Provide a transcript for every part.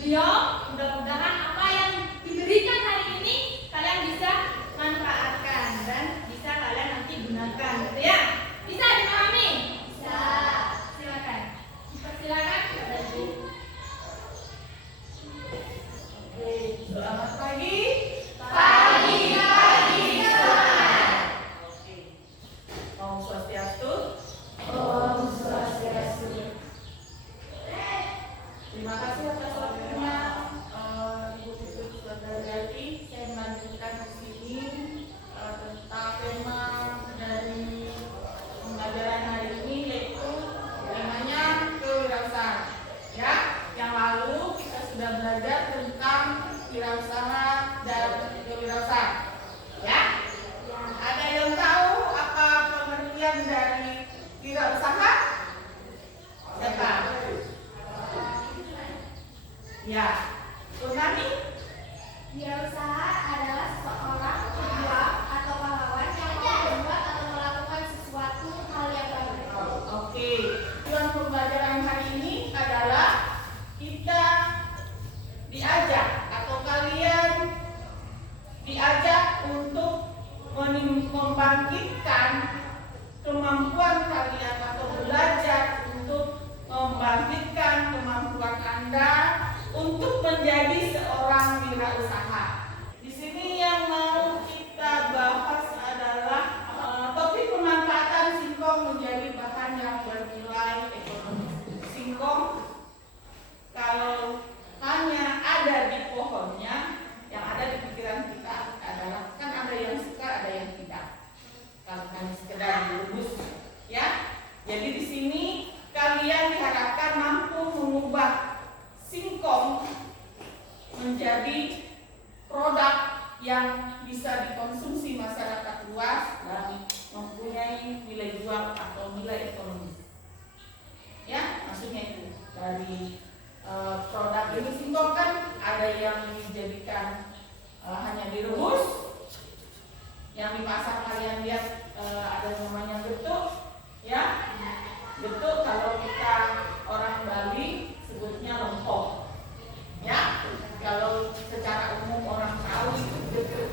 beliau. Mudah-mudahan apa yang diberikan hari ini kalian bisa manfaatkan dan bisa kalian nanti gunakan, gitu ya. Bisa dipahami? Bisa. Silakan. Silakan. Oke, selamat pagi. Pagi semangat. Oke. Om Swastiastu. Om Swastiastu. Terima kasih atas waktunya, Ibu Putri Sudarjati. Saya melanjutkan di sini tentang tema dari pembelajaran hari ini, yaitu temanya kewirausahaan. Ya, yang lalu kita sudah belajar tentang wirausaha dan kewirausahaan. Ya, ada yang tahu apa pengertian dari wirausaha? Siapa? Ya, Tunani? Wirausaha adalah seseorang pejuang atau pahlawan yang mau berbuat atau melakukan sesuatu hal yang baru. Oke, tujuan pembelajaran hari ini adalah kita diajak atau kalian diajak untuk membangkitkan kemampuan kalian atau belajar untuk membangkitkan kemampuan Anda untuk menjadi seorang wirausaha. Di sini yang mau kita bahas adalah topik pemanfaatan singkong menjadi bahan yang bernilai ekonomi. Singkong kalau hanya ada di pohonnya, yang ada di pikiran kita adalah kan ada yang suka, ada yang tidak. Kalau hanya sekedar direbus, ya. Jadi di sini kalian diharapkan mampu mengubah singkong menjadi produk yang bisa dikonsumsi masyarakat luas dan mempunyai nilai jual atau nilai ekonomi. Ya, maksudnya itu dari produk ini singkong kan ada yang dijadikan hanya direbus, yang di pasar kalian lihat ada namanya getuk, ya. Getuk kalau kita orang Bali sebutnya lempok, ya. Kalau secara umum orang tahu itu getuk,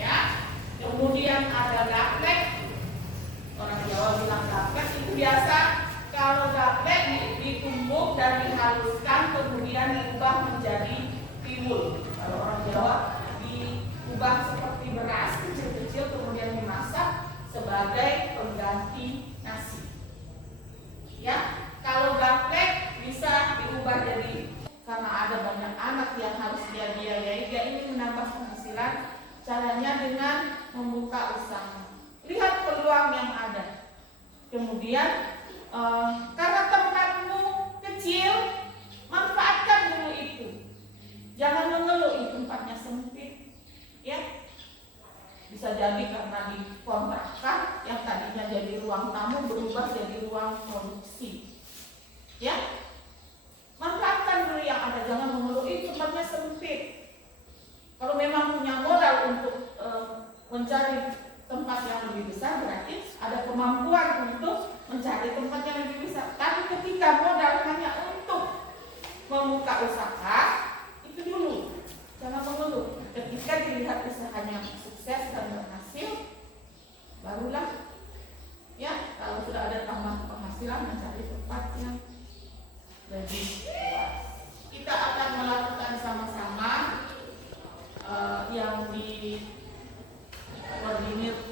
ya. Kemudian ada gaplek, orang Jawa bilang gaplek itu biasa. Kalau gaplek ditumbuk dan dihaluskan kemudian diubah menjadi tiwul. Kalau orang Jawa diubah seperti beras kecil-kecil kemudian dimasak sebagai pengganti nasi. Ya, kalau gaplek bisa diubah jadi, karena ada banyak anak yang harus dia biayai, dia ingin menambah penghasilan, caranya dengan membuka usaha. Lihat peluang yang ada. Kemudian karena tempatmu kecil, manfaatkan dulu itu. Jangan mengeluh tempatnya sempit, ya. Bisa jadi karena dikontrakan yang tadinya jadi ruang tamu berubah jadi ruang produksi, ya. Manfaatkan dulu yang ada, jangan mengeluh tempatnya sempit. Kalau memang punya modal untuk mencari tempat yang lebih besar, berarti ada kemampuan untuk mencari tempat yang lebih besar. Tapi ketika modal hanya untuk membuka usaha, itu dulu, jangan mengeluh. Ketika dilihat usahanya sukses dan berhasil, barulah, ya, kalau sudah ada tambahan penghasilan, mencari tempat yang lebih luas. Kita akan melakukan sama-sama yang dikoordinir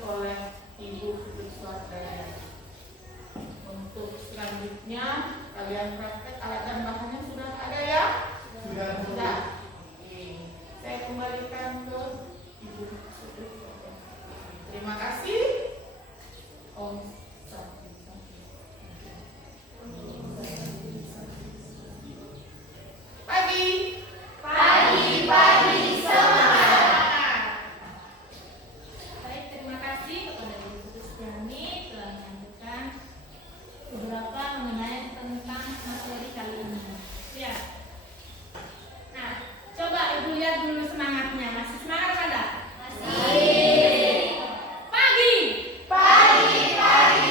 oleh Ibu Putri Sudarjati. Untuk selanjutnya kalian praktek alat dan bahannya sudah ada, ya? Sudah. Oke. Saya kembalikan ke Ibu Putri Sudarjati. Terima kasih. Om Swastiastu. Pagi. Pagi semangat. Baik, terima kasih kepada Ibu Putri Sudarjati telah menyampaikan beberapa mengenai tentang materi kali ini. Ya. Nah, coba Ibu lihat dulu semangatnya. Masih semangat kan? Masih. Pagi. Pagi.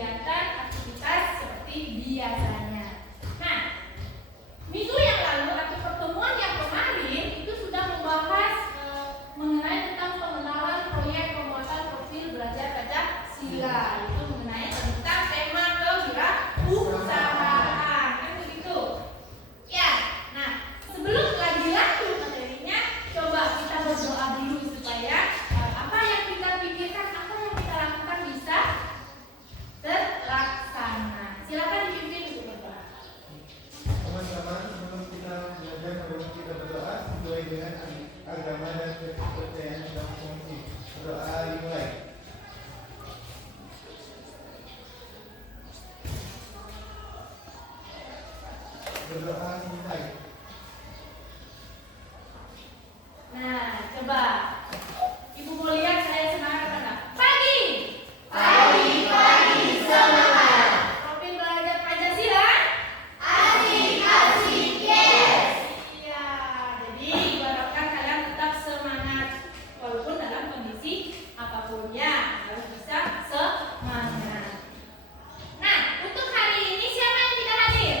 kegiatan aktivitas seperti biasanya. Nah, minggu yang lalu atau pertemuan yang kemarin itu sudah membahas mengenai tentang pengenalan proyek pembuatan profil belajar Pancasila, itu mengenai tentang tema kewirausahaan, kan begitu? Ya. Nah, sebelum lagi lanjut materinya, coba kita berdoa dulu supaya apa yang kita pikirkan, apa yang kita lakukan bisa terlaksana. Silakan dipimpin untuk berdoa. Teman-teman, sebelum kita belajar, sebelum kita berdoa sesuai dengan agama dan kepercayaan kita masing-masing. Berdoa dimulai. Berdoa dimulai. Nah, coba Ibu mau lihat saya semangat apa enggak? Pagi semangat. Profil belajar Pancasila. Asik, yes. Iya, jadi diharapkan kalian tetap semangat walaupun dalam kondisi apapun ya, harus bisa semangat. Nah, untuk hari ini siapa yang tidak hadir?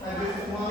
Hadir semua.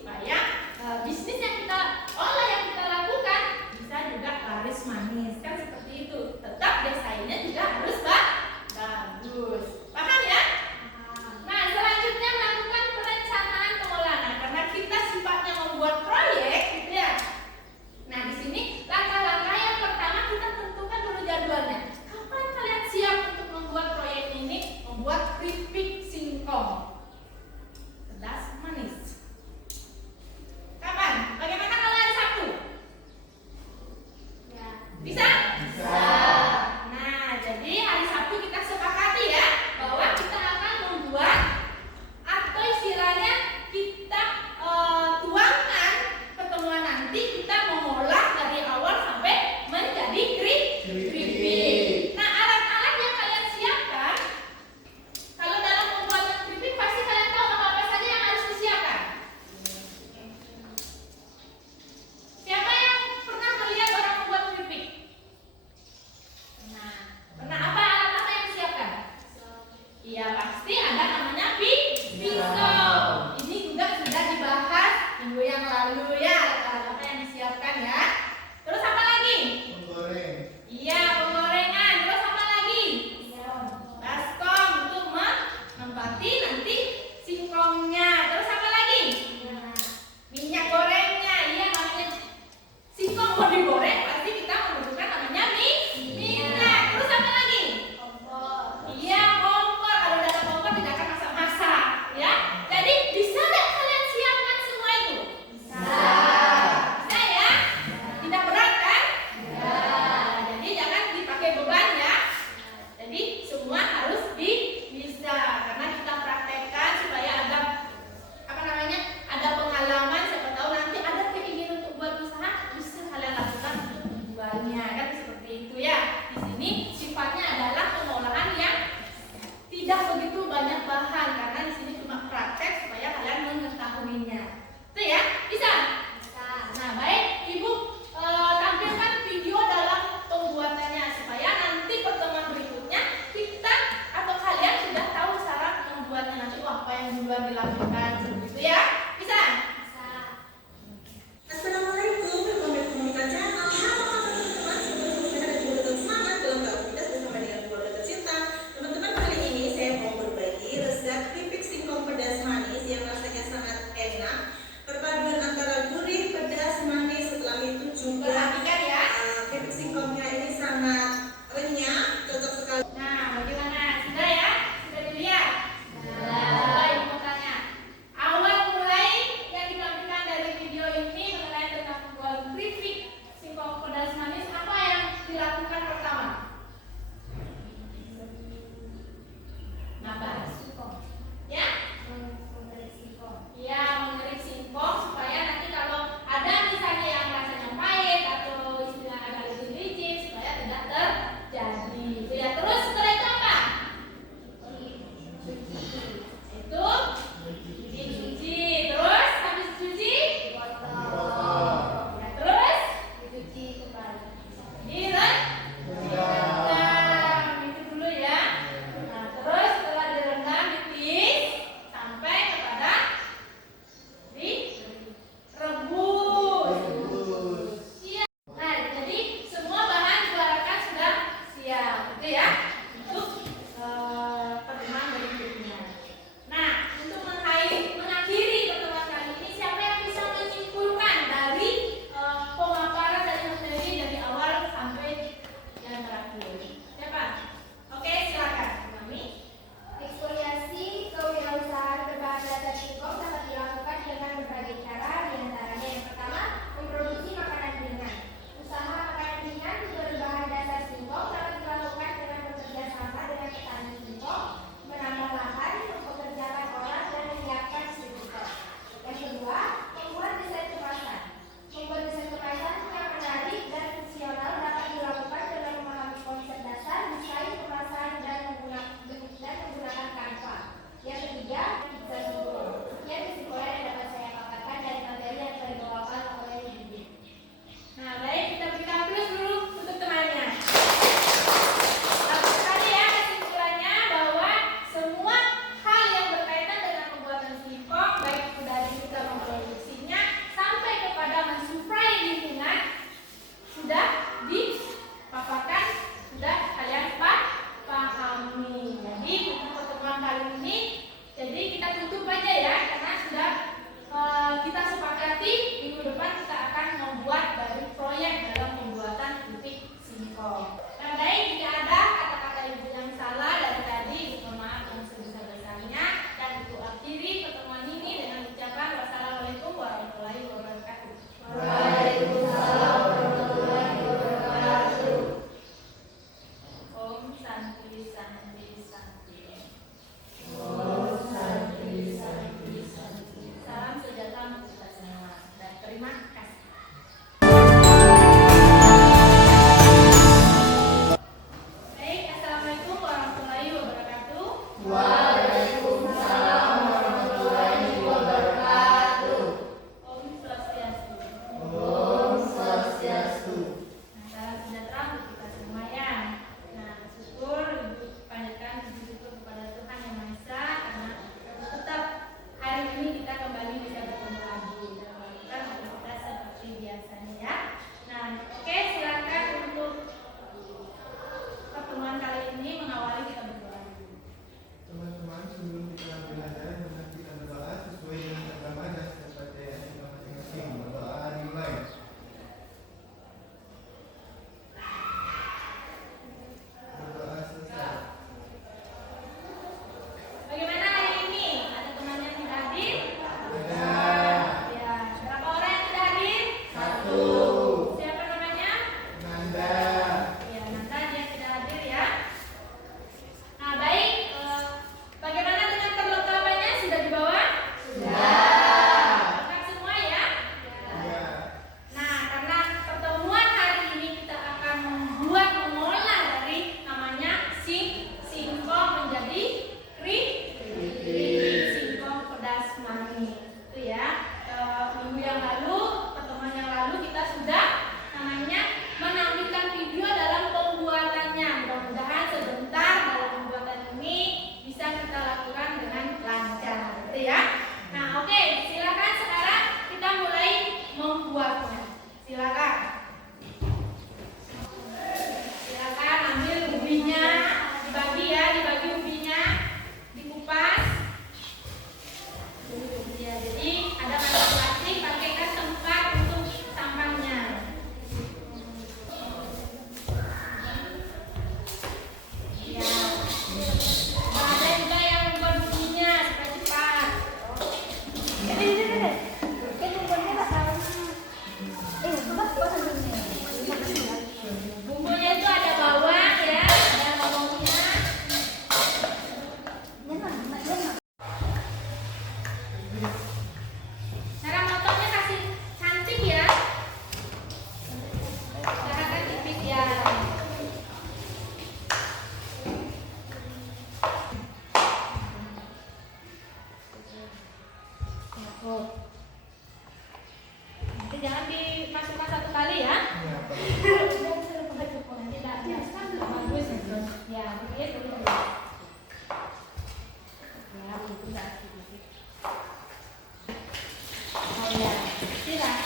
supaya bisnis yang kita olah, yang kita lakukan bisa juga laris manis, kan seperti itu. Tetap desainnya juga harus bagus. Paham ya? Nah, selanjutnya melakukan perencanaan pengelolaan. Karena kita sifatnya membuat proyek, gitu ya. Nah, di sini langkah-langkah yang pertama kita tentukan dulu jadwalnya. Kapan kalian siap untuk membuat proyek ini? Membuat keripik singkong. Pedas manis. Kapan? Bagaimana kalau hari Sabtu? Ya. Bisa? Bisa. Nah, jadi hari Sabtu kita sepakati ya bahwa kita akan membuat, atau istilahnya kita tuangkan pertemuan nanti kita mengolah dari awal sampai menjadi keripik. Nah, alat-alat yang kalian siapkan, kalau dalam pembuatan keripik pasti kalian tahu apa saja yang harus disiapkan. Siapa yang pernah melihat orang membuat keripik? Nah, pernah apa alat apa yang disiapkan? Iya, pasti ada namanya pisau. Ini juga sudah dibahas minggu yang lalu ya, alat apa yang disiapkan ya. Terus apa lagi? Menggoreng. Iya, penggorengan. Terus apa lagi? Baskom untuk menempati nanti singkongnya. Terus apa lagi? Minyak gorengnya. Iya, namanya singkong mau digoreng pasti kita membutuhkan namanya minyak. Terus apa lagi? Iya, kompor. Kalau udah ada kompor tidak akan masak-masak, ya. Jadi bisa nggak kalian siapkan semua itu? Bisa. jangan dimasukkan satu kali ya. Ya, Pak. Nanti tidak bagus itu. Ya, begitu. Ya, itu enggak sedikit. Oh ya, tidak.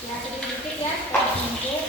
Ya, sedikit ya, sedikit.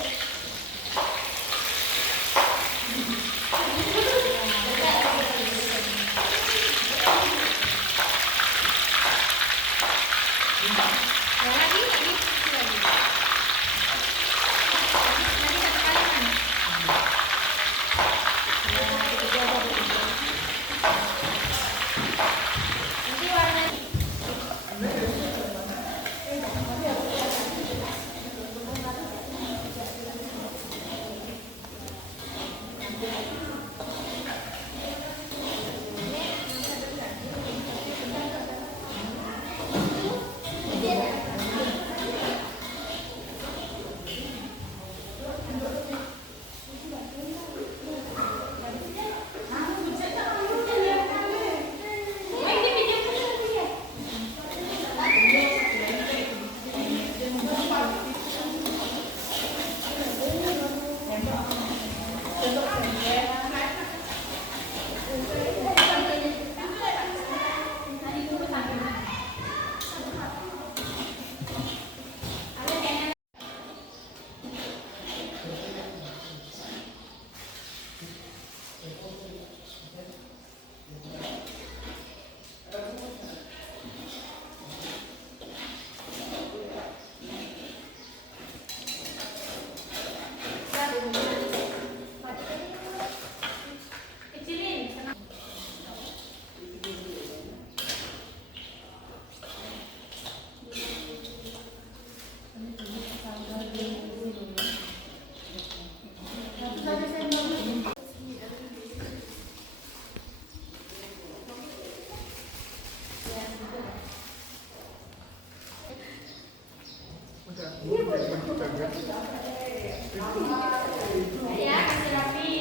Ya, kasih rapi.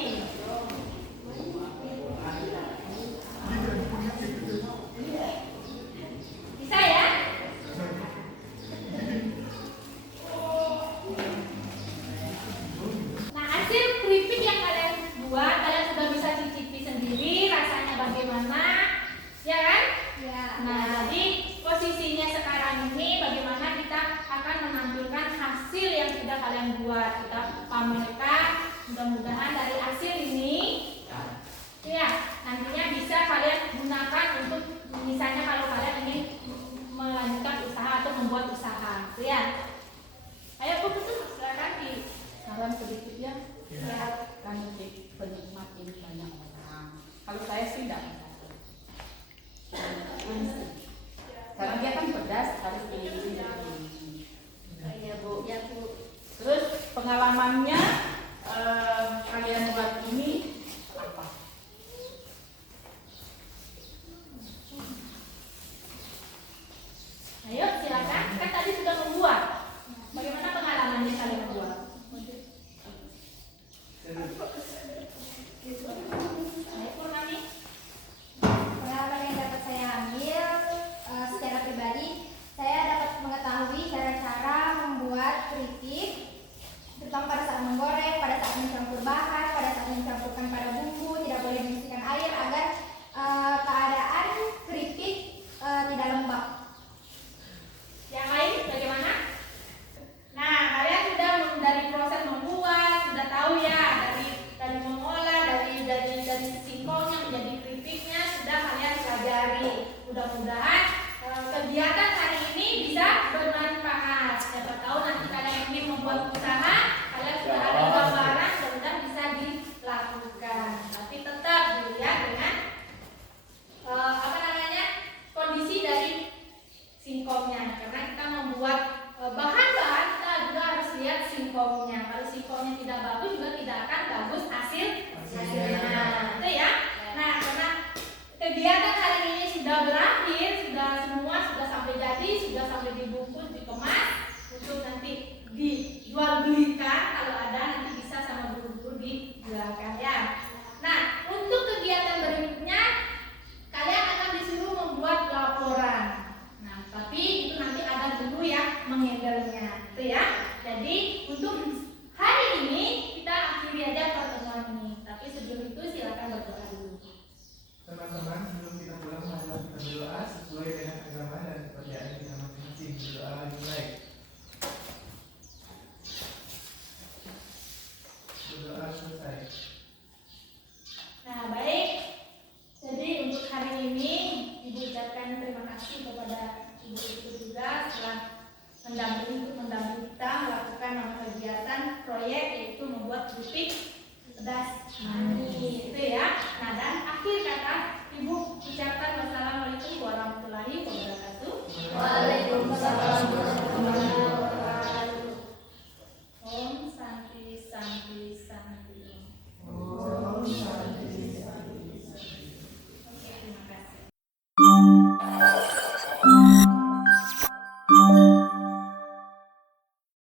Bisa ya? Nah, hasil keripik yang kalian buat, kalian sudah bisa cicipi sendiri rasanya bagaimana, ya kan? Ya. Nah, jadi posisinya sekarang ini bagaimana kita akan menampilkan hasil yang sudah kalian buat. Kita pamerkan, mudah-mudahan dari hasil ini ya nantinya bisa kalian gunakan untuk misalnya kalau kalian ingin melanjutkan usaha atau membuat usaha, gitu ya. Ayo Bu Putu, silakan di Saran sedikit ya, ya. kami penikmatin banyak orang. Kalau saya sih tidak masalah. Karena dia kan pedas harus di. Iya Bu, ya Bu. Terus pengalamannya kalian buat ini apa? Ayo silakan, kan tadi sudah membuat. Bagaimana pengalamannya kalian membuat? Ayo Purnami. Pengalaman yang dapat saya ambil secara pribadi, saya dapat mengetahui cara-cara membuat keripik, terutama pada saat menggoreng, pada saat mencampur bahan, pada saat mencampurkan pada bumbu, tidak boleh mengisikan air agar keadaan keripik tidak lembab. Yang lain bagaimana? Nah, kalian sudah dari proses membuat, sudah tahu ya dari mengolah, dari singkongnya menjadi keripiknya sudah kalian pelajari. Mudah-mudahan kegiatan hari ini bisa bermanfaat. Siapa tahu nanti kalian ingin membuat usaha, kalian sudah ada gambaran, mudah-mudahan bisa dilakukan. Tapi tetap dilihat dengan kondisi dari singkongnya, karena kita membuat bahan-bahan kita juga harus lihat singkongnya. Kalau singkongnya tidak bagus juga tidak akan bagus hasilnya. Itu ya. Nah, karena kegiatan hari ini sudah berakhir, sudah sampai jadi, sudah sampai dibungkus, dikemas untuk nanti dijual belikan. Kalau ada nanti bisa sama guru-guru dijualkan ya. Nah, untuk kegiatan berikutnya kalian akan disuruh membuat laporan. Nah, tapi itu nanti ada guru yang menghandle-nya. Itu ya. Jadi untuk hari ini kita akhiri aja pertemuan ini. Tapi sebelum itu silakan berdoa dulu. Teman-teman, sebelum kita pulang, marilah kita berdoa sesuai dengan agama dan kepercayaan kita masing-masing. Berdoa dimulai. Berdoa selesai. Nah, baik. Jadi untuk hari ini Ibu ucapkan terima kasih kepada Ibu juga setelah mendampingi kita melakukan kegiatan proyek yaitu membuat keripik pedas manis itu ya. Nah, dan